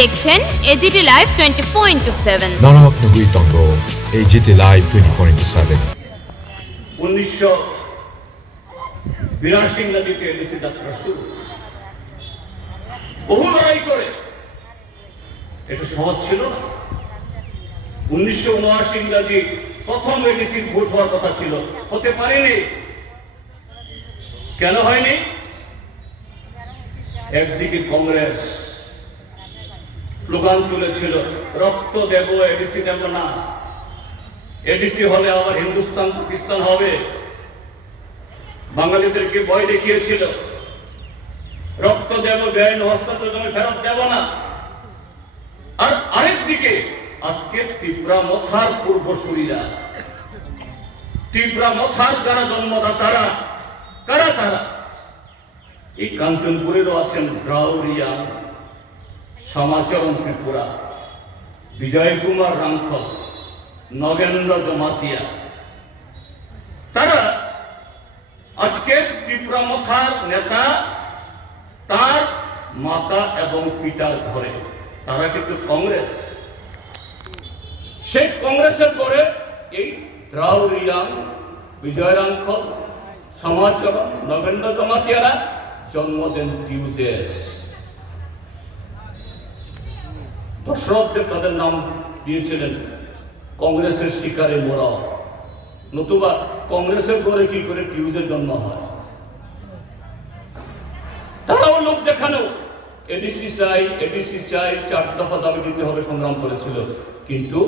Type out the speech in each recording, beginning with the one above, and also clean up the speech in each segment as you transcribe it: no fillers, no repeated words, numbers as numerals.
দেখছেন AGT live 24/7। 99 তন্দ্র AGT live 24/7। 1982 ইংরাজিতে এডিসি যাত্রা শুরু, বহু লড়াই করে। এটা সহজ ছিল না। 1979 ইংরাজি প্রথম এডিসির ভোট হওয়ার কথা ছিল, হতে পারেনি। কেন হয়নি? একদিকে কংগ্রেস স্লোগান তুলেছিল, রক্ত দেব, এডিসি দেব না। এডিসি হলে আবার হিন্দুস্তান পাকিস্তান হবে। বাঙালিদেরকে ভয় দেখিয়েছিল, রক্ত দেব, ব্যয় হস্তান্তর জমি ফেরত দেব না। আর আরেকদিকে আজকে ত্রিপুরা মথার পূর্বসূরীরা, ত্রিপুরা মথার যারা জন্মদাতারা, কারা তারা? এই কাঞ্চনপুরেরও আছেন দ্রাউড়িয়া, শ্যামাচরণ ত্রিপুরা, বিজয় কুমার রাংখল, নগেন্দ্র জমাতিয়া। তারা আজকে ত্রিপুরা মথার নেতা, তার মাতা এবং পিতার ঘরে। তারা কিন্তু কংগ্রেস। সেই কংগ্রেসের পরে এই দ্রাউড়িয়া, বিজয় রাংখল, শ্যামাচরণ, নগেন্দ্র জমাতিয়ারা জন্ম দেন টিউজেস। দশরথদেব তাদের নাম দিয়েছিলেন কংগ্রেসের শিকারে মোরা। নতুবা কংগ্রেসের ঘরে কি করে টিউজের জন্ম হয়? তারাও লোক দেখানো, এডিসি চাই, এডিসি চাই, 4 দফা দাবি দিতে হবে, সংগ্রাম করেছিল। কিন্তু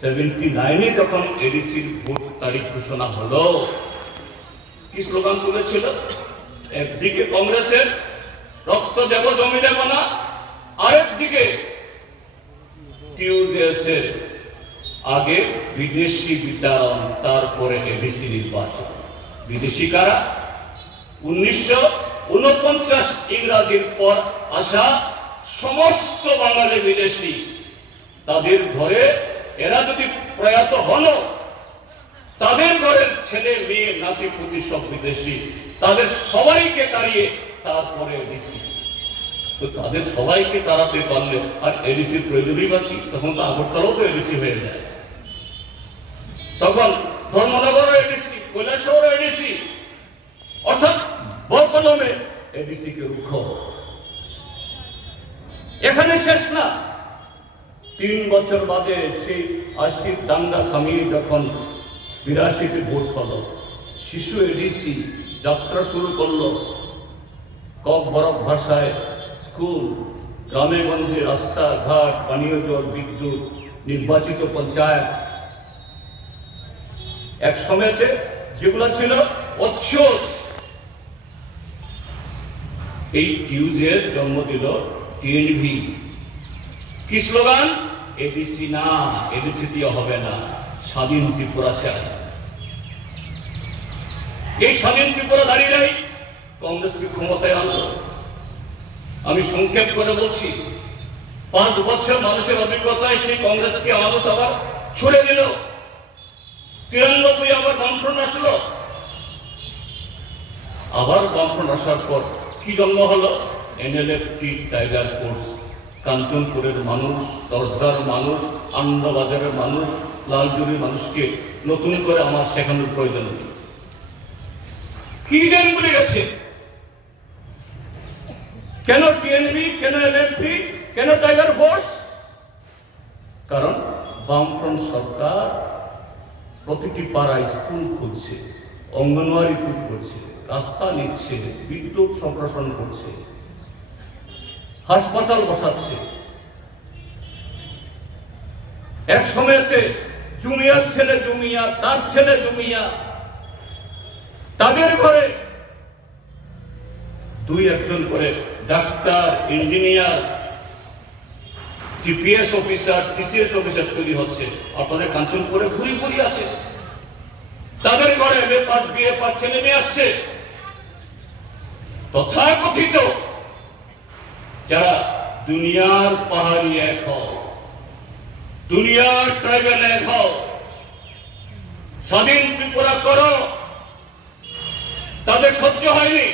79-এ যখন এডিসির ভোট তারিখ ঘোষণা হলো, কি স্লোগান তুলেছিল? একদিকে কংগ্রেসের রক্ত দেব, জমি দেব না, আরেকদিকে টিউজেসের আগে বিদেশি বিতাড়ন, তারপরে এডিসি নির্বাচন। বিদেশি কারা? 1949 ইংরাজির পর আসা সমস্ত বাঙালি বিদেশি। তাদের ঘরে এরা যদি প্রয়াত হল, তাদের ঘরের ছেলে মেয়ে নাতি পুতি সব বিদেশি। তাদের সবাইকে তাড়িয়ে তারপরে এডিসি। তো তাদের সবাইকে তাড়াতে পারলে আর এডিসির প্রয়োজনই বা কি? তখন তো আগরতলাও তো এডিসি হয়ে যায়। তখন ধর্মনগর এডিসি, কৈলাসহর এডিসি, অর্থাৎ বরকলমে এডিসি কে রুখ। এখানে শেষ না। 3 বছর বাদে সেই 80 দাঙ্গা থামিয়ে যখন 82-তে ভোট হলো, শিশু এডিসি যাত্রা শুরু করলো। কক বরফ ভাষায় স্কুল, গ্রামে গঞ্জে রাস্তাঘাট, পানীয় জল, বিদ্যুৎ, নির্বাচিত পঞ্চায়েত, এক সময়তে যেগুলো ছিল অচ্ছুত। এই টিউজের জন্ম দিল টিএনভি। কি স্লোগান? এডিসি না, এডিসি দিয়ে হবে না, স্বাধীন ত্রিপুরা চাই। এই স্বাধীন ত্রিপুরা দাঁড়িয়েই কংগ্রেসকে ক্ষমতায় আনলো। আমি সংক্ষেপ করে বলছি, 5 বছর মানুষের অভিজ্ঞতায় সেই কংগ্রেসকে আমাদের আবার ছুড়ে দিল। 93 আবার বামফ্রন্ট আসলো। আবার বামফ্রন্ট আসার পর কি জন্ম হলো? NLFT tiger force. কাঞ্চনপুরের মানুষ, দরদার মানুষ, আনন্দবাজারের মানুষ, লালজুরির মানুষকে নতুন করে আমার শেখানোর প্রয়োজন নেই। কি জান বলে গেছে? কেন টিএনবি, কেন এলএফটি, কেন টাইগার ফোর্স? কারণ বামফ্রন্ট সরকার প্রতিটি পাড়ায় স্কুল খুলছে, অঙ্গনওয়াড়ি করছে, রাস্তা নিচ্ছে, বিদ্যুৎ সম্প্রসারণ করছে, হাসপাতাল বসাচ্ছে। এক সময়তে জুমিয়ার ছেলে জুমিয়া, তার ছেলে জুমিয়া, তাদের ঘরে 2-1 করে doctor, engineer, TPS officer, TCS officer তৈরি হচ্ছে। আপনাদের কাঞ্চনপুরে ঘুরি ঘুরি আছে, তাদের ঘরে এমএ পাস, বিএ পাস ছেলে মেয়ে আসছে। তথাকথিত যারা দুনিয়ার পাহাড়ি এক হও, দুনিয়ার ট্রাইবেল এক হও, স্বাধীন ত্রিপুরা করো, তাদের সহ্য হয়নি।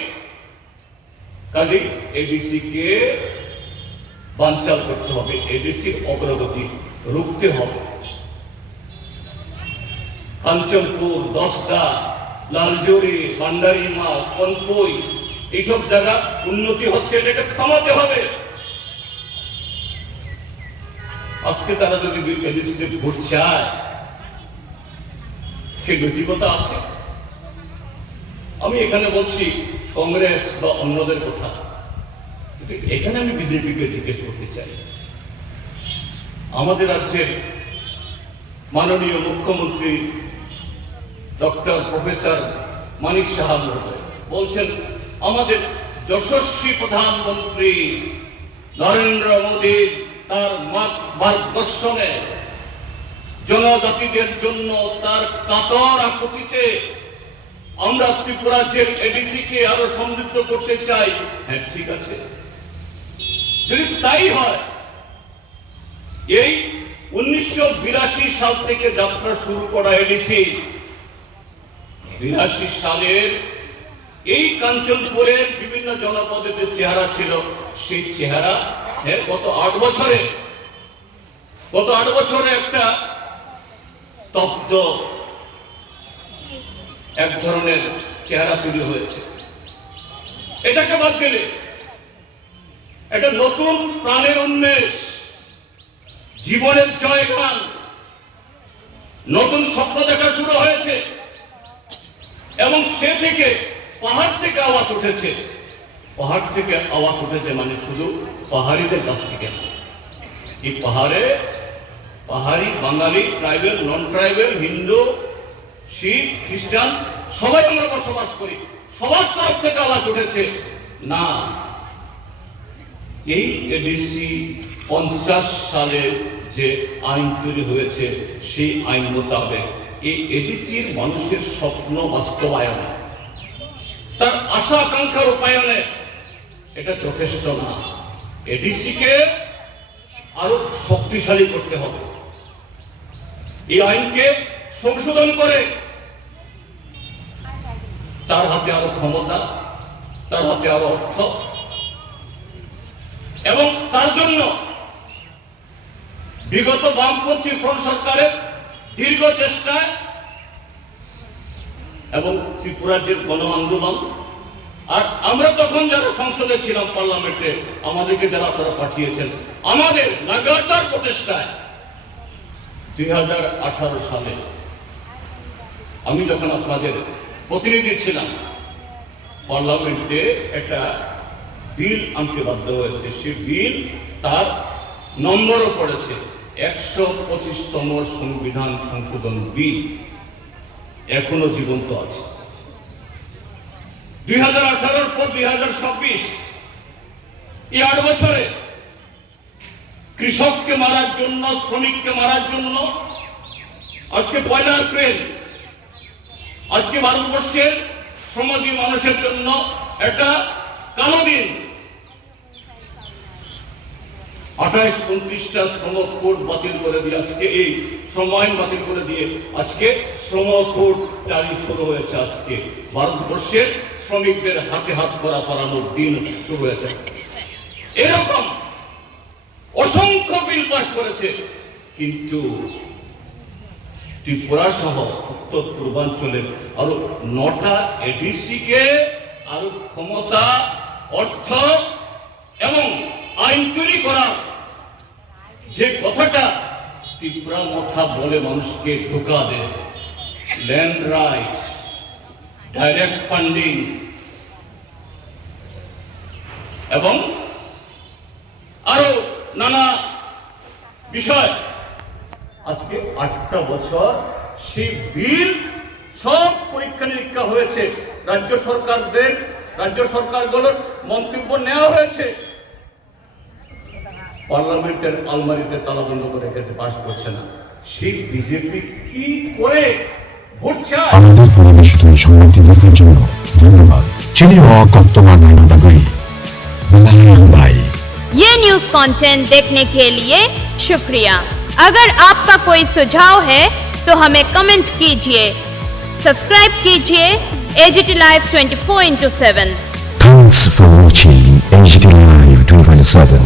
কাজে এডিসি কে বানচাল করতে হবে, এডিসির অগ্রগতি রুখতে হবে। কাঞ্চনপুর, দশটা, লালজুরি, ভান্ডারিমা, কনপুই এইসব জায়গা উন্নতি হচ্ছে, এটাকে থামাতে হবে। আজকে তারা যদি এডিসিতে ভোট চায়, সে নৈতিকতা আছে। আমি এখানে বলছি কংগ্রেস বা অন্যদের কথা, কিন্তু এখানে আমি বিজেপিকে জিজ্ঞেস করতে চাই। আমাদের রাজ্যের মাননীয় মুখ্যমন্ত্রী ডক্টর প্রফেসর মানিক সাহা মহোদয় বলছেন, আমাদের যশস্বী প্রধানমন্ত্রী নরেন্দ্র মোদী তার মার্গদর্শনে জনজাতিদের জন্য তার কাতর আকুতিতে আমরা ত্রিপুরা রাজ্যের এডিসিকে আরো সমৃদ্ধ করতে চাই। হ্যাঁ, ঠিক আছে, যদি তাই হয়, এই 1982 সাল থেকে যাত্রা শুরু করা এডিসি 82 সালের এই কাঞ্চনপুরের বিভিন্ন জনপদের যে চেহারা ছিল, সেই চেহারা গত 8 বছরে একটা তপ্ত এক ধরনের চেহারা তৈরি হয়েছে। এটাকে বাদ দিলে একটা নতুন প্রাণের উন্মেষ, জীবনের জয়গান, নতুন স্বপ্ন দেখা শুরু হয়েছে। এবং সে থেকে পাহাড় থেকে আওয়াজ উঠেছে। পাহাড় থেকে আওয়াজ উঠেছে মানে শুধু পাহাড়িদের কাছ থেকে। এই পাহাড়ি, বাঙালি, ট্রাইবেল, নন ট্রাইবেল, হিন্দু, শিখ, খ্রিস্টান সবাই আমরা বসবাস করি, সবার তরফ থেকে আওয়াজ উঠেছে না, এই এডিসি 50 সালে যে আইন তৈরি হয়েছে সেই আইন মোতাবেক এই এডিসির মানুষের স্বপ্ন বাস্তবায়নে, তার আশা আকাঙ্ক্ষার রূপায়নে এটা যথেষ্ট না। এডিসিকে আরো শক্তিশালী করতে হবে। এই আইনকে সংশোধন করে তার হাতে আরো ক্ষমতা, তার হাতে আরো অর্থ, এবং তার জন্য বিগত বামপন্থী ফ্রন্ট সরকারের দীর্ঘ চেষ্টায় এবং ত্রিপুরার যে গণ আন্দোলন, আর আমরা তখন যারা সংসদে ছিলাম, পার্লামেন্টে আমাদেরকে যারা আপনারা পাঠিয়েছেন, আমাদের লাগাতার প্রচেষ্টায় 2018 সালে আমি যখন আপনাদের প্রতিনিধি ছিলাম, পার্লামেন্টে একটা বিল আনতে বাধ্য হয়েছে। সেই বিল তার নম্বরও পড়েছে 125তম সংবিধান সংশোধন বিল, এখনো জীবন্ত আছে। 2018 পর 2026 এই 8 বছরে কৃষককে মারার জন্য, শ্রমিককে মারার জন্য আজকে 1 এপ্রিল, আজকে ভারতবর্ষের শ্রমজীবী মানুষের জন্য একটা কালো দিন। 28-29টা শ্রম কোড বাতিল করে দিয়ে আজকে এই শ্রম আইন বাতিল করে দিয়ে আজকে শ্রম কোড জারি শুরু হয়েছে। আজকে ভারতবর্ষের শ্রমিকদের হাতে হাত পরানোর দিন শুরু হয়েছে। এরকম অসংখ্য বিল পাস করেছে, কিন্তু ত্রিপুরা সহ উত্তর পূর্বাঞ্চলের আরো 9টা এডিসিকে আরো ক্ষমতা, অর্থ এবং আইন তৈরি করা, যে কথাটা ত্রিপুরা মাথা বলে মানুষকে ধোঁকা দেয়, ল্যান্ড রাইটস, ডাইরেক্ট ফান্ডিং এবং আরো নানা বিষয়, আজকে 8টা বছর সেই বিল সব পরীক্ষা নিরীক্ষা হয়েছে, রাজ্য সরকারগুলোর মন্তব্য নেওয়া হয়েছে, পার্লামেন্টের আলমারিতে তালাবন্ধ করে রেখেছে, পাশ করছে না। সেই বিজেপি কি করে ভোট চায়? আমাদের পরিবেশিত এই সংবাদটি দেখার জন্য ধন্যবাদ। চিনি হওয়া কর্তমান নাগরি ভাই। ये न्यूज़ कंटेंट देखने के लिए शुक्रिया। अगर आपका कोई सुझाव है तो हमें कमेंट कीजिए, सब्सक्राइब कीजिए AGT Live 24/7। Thanks for watching AGT Live 24/7.